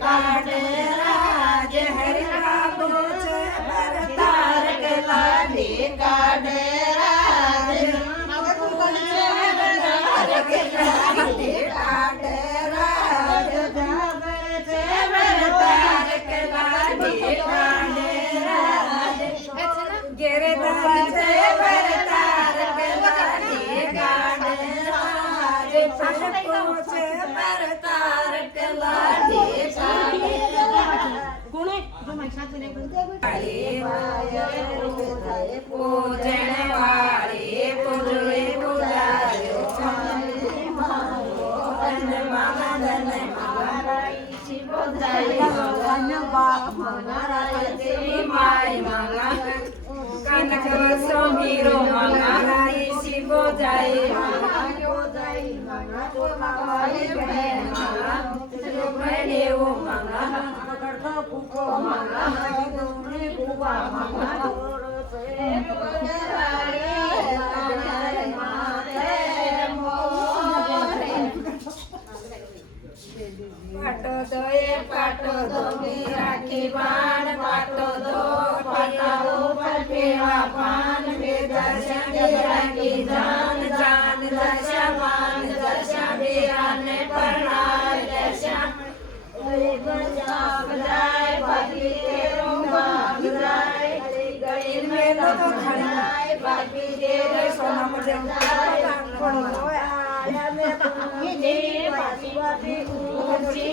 काटे राज हरि बाबू छे भरतार के लाडी काटे राज भरतार के लाडी काटे राज छे भरतार के लाडी काटे राज गिरधर छे भरतार के लाडी काटे राज पुष्पो छे भरतार के लाडी काटे કોણે જો મારી સાથે ને पूजन वाले पूजे पूजायो माई मांगा कनक सोमीरो मांगा शिवो जाए पाटो दो ये पाटो दो राखी बाण पाटो दो पाटो पर पेवा पान बेदर्शन राखी जान जान दशा मान दशा बिराने प्रणाम दशा बजाए बाकी तेरो बजाए गली में तो खड़ाए बाकी तेरे सोना मुझे आया मैं ये बाकी बाकी ऊंची